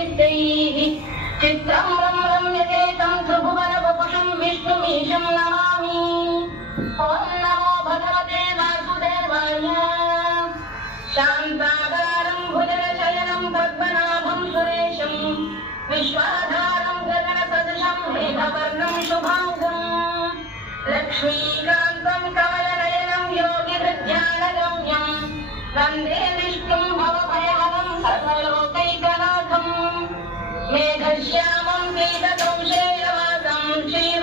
नित्यैः चित्रं रम्यकेतं त्रिभुवनवपुषं विष्णुमीशं नमामि। ॐ नमो भगवते वासुदेवाय। शान्ताकारं भुजगशयनं पद्मनाभं सुरेशं विश्वाधारं गगनसदृशं मेघवर्णं शुभांगं लक्ष्मीकान्तं कमलनयनं योगिहृद्यानगम्यं वन्दे विष्णुं भवभयहरं सर्वलोकैकनाथं मेघश्यामं पीतकौशेयवासं श्री